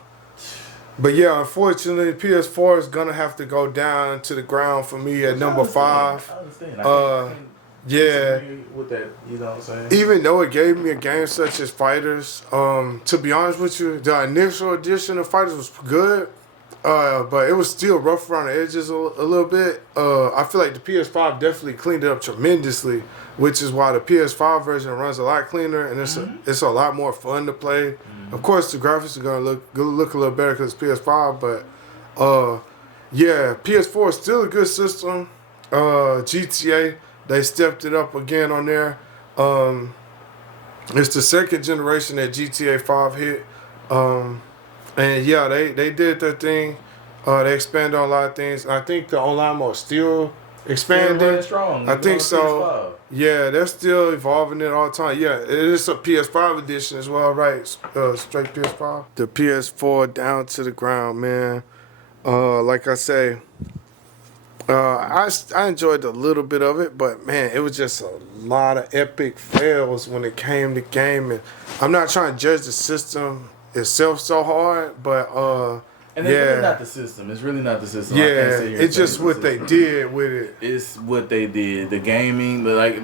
but yeah, unfortunately, PS4 is gonna have to go down to the ground for me at number 5. I understand. Yeah. with that, you know what I'm saying? Even though it gave me a game such as Fighters, to be honest with you, the initial edition of Fighters was good, but it was still rough around the edges a little bit. I feel like the PS5 definitely cleaned it up tremendously, which is why the PS5 version runs a lot cleaner and it's a lot more fun to play. Of course, the graphics are gonna look a little better because it's PS5, but yeah, PS4 is still a good system. GTA, they stepped it up again on there. It's the second generation that GTA 5 hit. And yeah, they did their thing. They expanded on a lot of things. I think the online mode still expanding. Strong. I think so. Yeah, they're still evolving it all the time. Yeah, it is a PS5 edition as well, right? Straight PS5. The PS4 down to the ground, man. Like I say, I enjoyed a little bit of it, but man, it was just a lot of epic fails when it came to gaming. I'm not trying to judge the system itself so hard, but and it's really not the system. It's really not the system. Yeah, it's just what they did with it. It's what they did. The gaming, like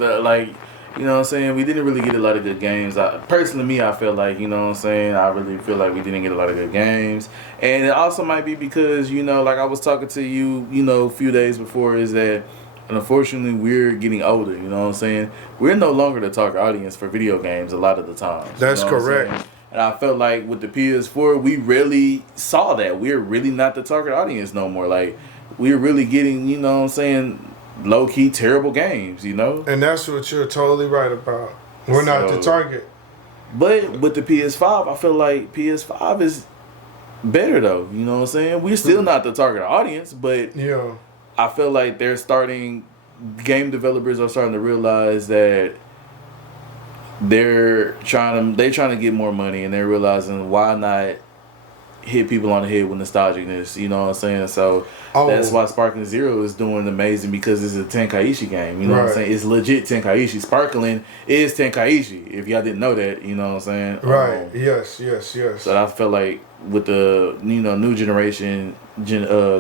you know what I'm saying? We didn't really get a lot of good games. Personally, I feel like, you know what I'm saying? I really feel like we didn't get a lot of good games. And it also might be because, you know, like I was talking to you, you know, a few days before, is that unfortunately we're getting older, you know what I'm saying? We're no longer the target audience for video games a lot of the time. That's correct. And I felt like with the PS4, we really saw that. We're really not the target audience no more. Like, we're really getting, you know what I'm saying, low-key terrible games, you know? And that's what you're totally right about. We're not the target. But with the PS5, I feel like PS5 is better, though. You know what I'm saying? We're still not the target audience, but yeah, I feel like game developers are starting to realize that they're trying to get more money, and they're realizing why not hit people on the head with nostalgicness, you know what I'm saying? So that's why Sparkling Zero is doing amazing, because it's a Tenkaichi game, you know what I'm saying? It's legit Tenkaichi. Sparkling is Tenkaichi, if y'all didn't know that, you know what I'm saying? Right, yes. So I feel like with the, you know, new generation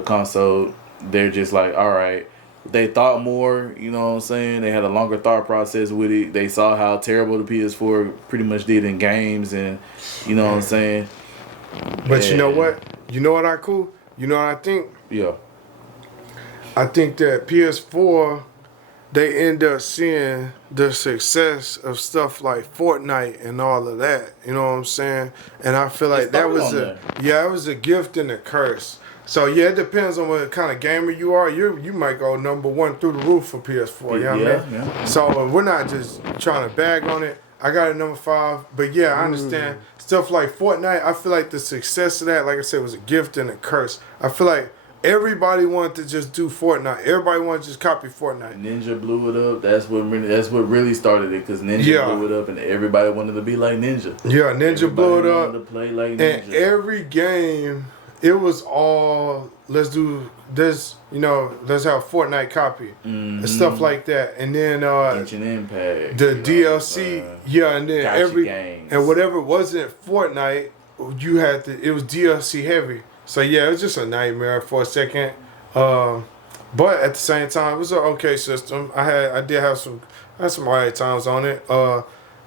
console, they're just like, all right, they thought more, you know what I'm saying? They had a longer thought process with it. They saw how terrible the PS4 pretty much did in games, and you know what I'm saying? But you know what? You know what You know what I think? Yeah. I think that PS4, they end up seeing the success of stuff like Fortnite and all of that. You know what I'm saying? And I feel like that was it was a gift and a curse. So yeah, it depends on what kind of gamer you are. You might go #1 through the roof for PS4. You know what I mean? Yeah. So we're not just trying to bag on it. I got it #5, but yeah, I understand stuff like Fortnite. I feel like the success of that, like I said, was a gift and a curse. I feel like everybody wanted to just do Fortnite. Everybody wanted to just copy Fortnite. Ninja blew it up. That's what really started it, because Ninja blew it up, and everybody wanted to be like Ninja. Yeah, Ninja blew it up. To play like Ninja. And every game, it was all let's do this. You know, let's have Fortnite copy and stuff like that. And then Genshin Impact, the DLC, and then every games. And whatever wasn't Fortnite, you had to. It was DLC heavy. So yeah, it was just a nightmare for a second. But at the same time, it was an okay system. I had some alright times on it.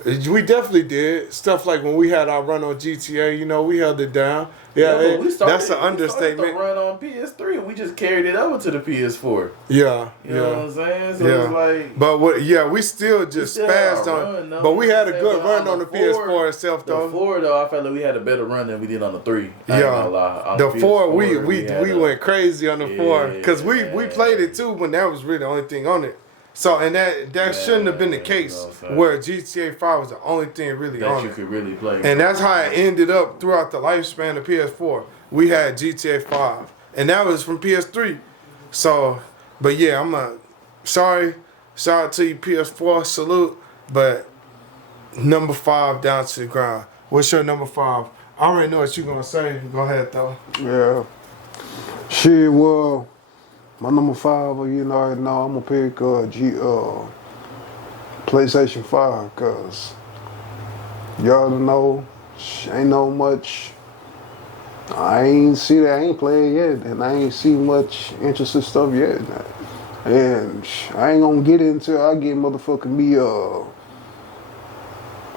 We definitely did stuff like when we had our run on GTA. You know, we held it down. Yeah, that's an understatement. We started the run on PS3, and we just carried it over to the PS4. Yeah, you know what I'm saying? So it's like, but we still just spazzed on. But we had a good run on the PS4 itself, though. The 4, though, I felt like we had a better run than we did on the 3. The 4, we went crazy on the 4 because we played it too when that was really the only thing on it. So, and that shouldn't have been the case, where GTA 5 was the only thing really on it. That you could really play. And that's how it ended up throughout the lifespan of PS4. We had GTA 5. And that was from PS3. So, but yeah, sorry. Shout out to you, PS4. Salute. But #5 down to the ground. What's your #5? I already know what you're going to say. Go ahead, though. Yeah. Shit, well, my #5, you know, right now I'm gonna pick PlayStation 5, cause y'all know ain't no much. I ain't see that. I ain't played yet, and I ain't see much interesting stuff yet. And I ain't gonna get it until I get motherfucking me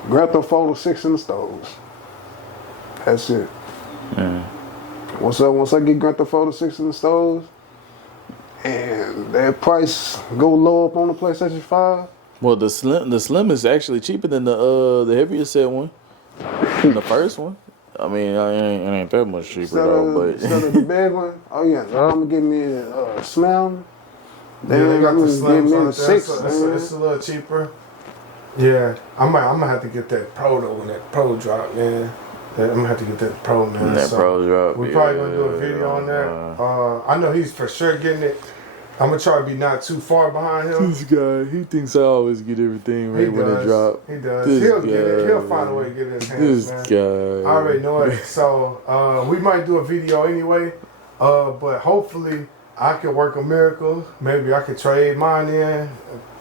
Grand Theft Auto 6 in the stores. That's it. Once I get Grand Theft Auto 6 in the stores, and that price go low up on the PlayStation 5. Well, the slim is actually cheaper than the heavier set one, the first one. I mean, it ain't that much cheaper Instead of the big one. Oh yeah, I'm gonna get me a slim. Yeah, they got the slims on it. 6. It's a little cheaper. Yeah, I'm gonna have to get that Pro though when that Pro drop, man. I'm gonna have to get that Pro, man. That Pro drop. We're probably gonna do a video on that. I know he's for sure getting it. I'm gonna try to be not too far behind him. This guy, he thinks I always get everything right when it drop. He does. This He'll guy, get it. He'll find a way to get it in his hands, This man. guy. I already know it. So we might do a video anyway. But hopefully I can work a miracle. Maybe I could trade mine in,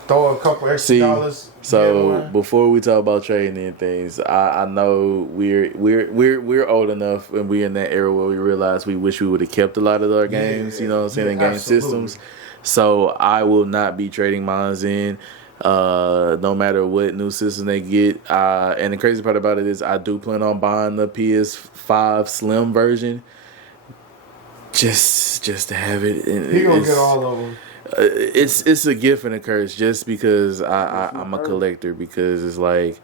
throw a couple extra dollars. So before we talk about trading in things, I know we're old enough and we're in that era where we realize we wish we would have kept a lot of our games, you know what I'm saying, and game systems. So I will not be trading mines in, no matter what new system they get. And the crazy part about it is I do plan on buying the PS5 Slim version, just to have it. He gonna get all of them. It's a gift and a curse, just because I'm a collector. Because it's like,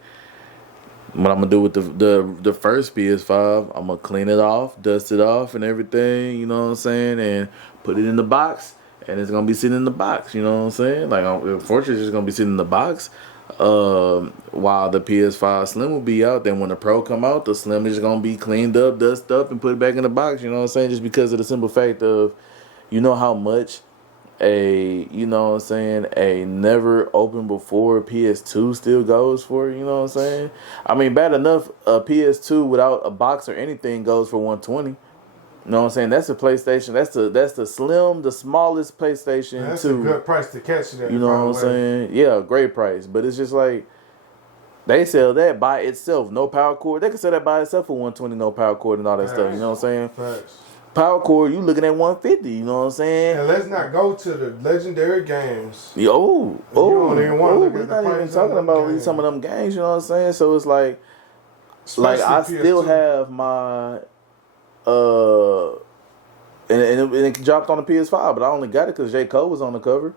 what I'm gonna do with the first PS5, I'm gonna clean it off, dust it off, and everything. You know what I'm saying, and put it in the box. And it's gonna be sitting in the box, you know what I'm saying? Like, unfortunately, it's just gonna be sitting in the box. While the PS5 Slim will be out, then when the Pro come out, the Slim is gonna be cleaned up, dusted up, and put back in the box. You know what I'm saying? Just because of the simple fact of, you know how much a never opened before PS2 still goes for. You know what I'm saying? I mean, bad enough, a PS2 without a box or anything goes for $120. You know what I'm saying? That's a PlayStation. That's the slim, the smallest PlayStation. That's a good price to catch that. You know what I'm saying? Yeah, great price. But it's just like, they sell that by itself, no power cord. They can sell that by itself for $120, no power cord and all that stuff. You know what I'm saying? Facts. Power cord, you looking at $150. You know what I'm saying? And let's not go to the legendary games. We're not even talking about some of them games. You know what I'm saying? So it's like Especially I PS2. still have my. And it dropped on the PS5, but I only got it because J. Cole was on the cover.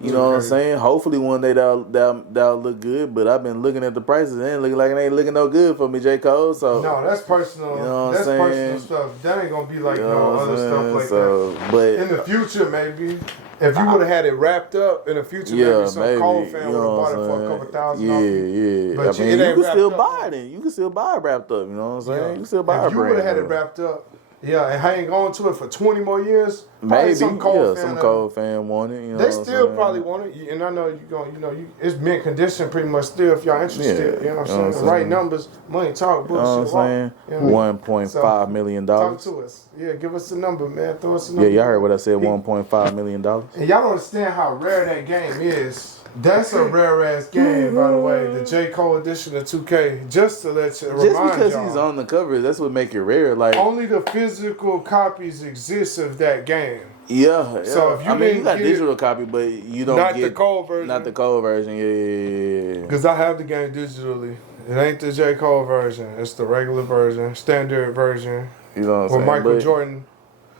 You know what I'm saying? Hopefully one day that'll look good, but I've been looking at the prices and it ain't looking like it ain't looking no good for me, J. Cole. So no, that's personal. You know what that's I'm saying? personal stuff. That ain't gonna be like you know no other stuff like that. But in the future, maybe. If you would have had it wrapped up in the future, maybe some Cole fan would have bought it for a couple $1,000. Yeah. But I mean, you can still buy it. You can still buy it wrapped up. You know what I'm saying? You can still buy it. If you would have had it wrapped up, and hang on to it for 20 more years, maybe some Cole fan want it. You know they still probably want it, and I know you going. It's mint condition pretty much still. If y'all interested, you know what I'm saying. The right numbers, money talk, bullshit. You know what I'm saying? $1.5 million. Talk to us. Yeah, give us a number, man. Throw us a number. Yeah, y'all heard what I said. $1.5 million. And y'all don't understand how rare that game is. That's a rare ass game, by the way. The J. Cole edition of 2K. Just to let you remind y'all. Just because he's on the cover, that's what make it rare. Like, only the physical copies exist of that game. Yeah. So if you got digital copy, but you don't not get the Cole version. Not the Cole version. Yeah. Because I have the game digitally. It ain't the J. Cole version. It's the regular version, standard version. You know what I'm with saying? Michael Jordan.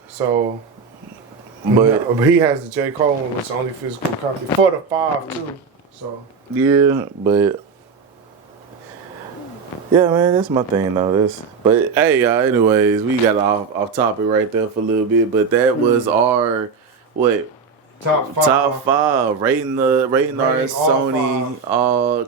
So. But he has the J. Cole one, which is only physical copy for the 5 too. So yeah, but yeah, man, that's my thing though. But hey, y'all. Anyways, we got off topic right there for a little bit, but that was our top five rating our Sony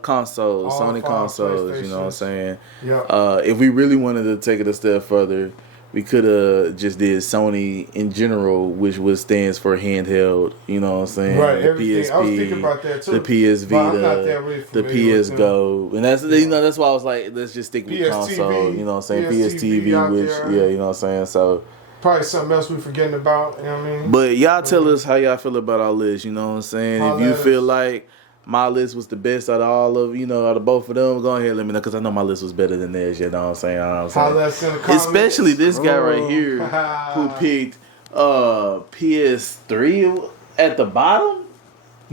consoles, Sony consoles. You know what I'm saying? Yeah. If we really wanted to take it a step further, we could have just did Sony in general, which stands for handheld. You know what I'm saying? Right. The Everything. PSP, I was thinking about that too. the PS Vita, I'm not that really the PS Go, and that's that's why I was like, let's just stick with console. You know what I'm saying? PS TV, which you know what I'm saying. So probably something else we forgetting about. You know what I mean? But y'all tell us how y'all feel about our list. You know what I'm saying? If you feel like my list was the best out of all of, out of both of them, go ahead and let me know, because I know my list was better than theirs, you know what I'm saying? Especially this guy right here who picked PS3 at the bottom.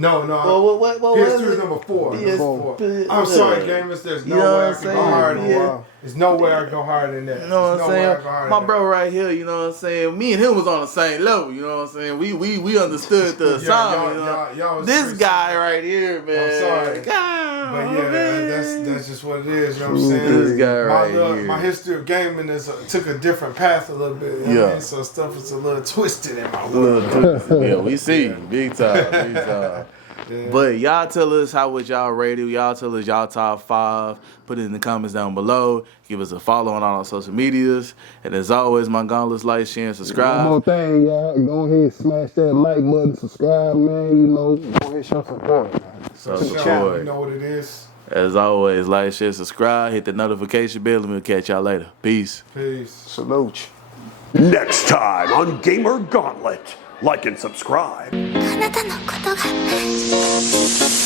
No. What PS2 was is it? number 4. PS4. Number 4. I'm sorry, gamers. There's no You know way I what can I'm go higher saying? than Yeah. that. There's no way I can go higher than that. You know what I'm There's no way I saying? can go higher My than bro right here, you know what I'm saying? Me and him was on the same level, you know what I'm saying? We understood the song, you know? y'all was This pretty guy right here, man. sorry. God, But yeah, man. that's just what it is. You know what I'm saying? This guy right here. My history of gaming took a different path a little bit. You know what I mean? So stuff is a little twisted in my world. Yeah, we see. Big time. Yeah. But y'all tell us how would y'all rate it. Y'all tell us y'all top 5. Put it in the comments down below. Give us a follow on all our social medias. And as always, my gauntlets, like, share, and subscribe. One more thing, y'all. Go ahead and smash that like button, subscribe, man. You know, go ahead and show support, man. So Show, support. you know what it is. As always, like, share, subscribe. Hit the notification bell, and we'll catch y'all later. Peace. Peace. Salute you. Next time on Gamer Gauntlet. Like and subscribe. あなたのことが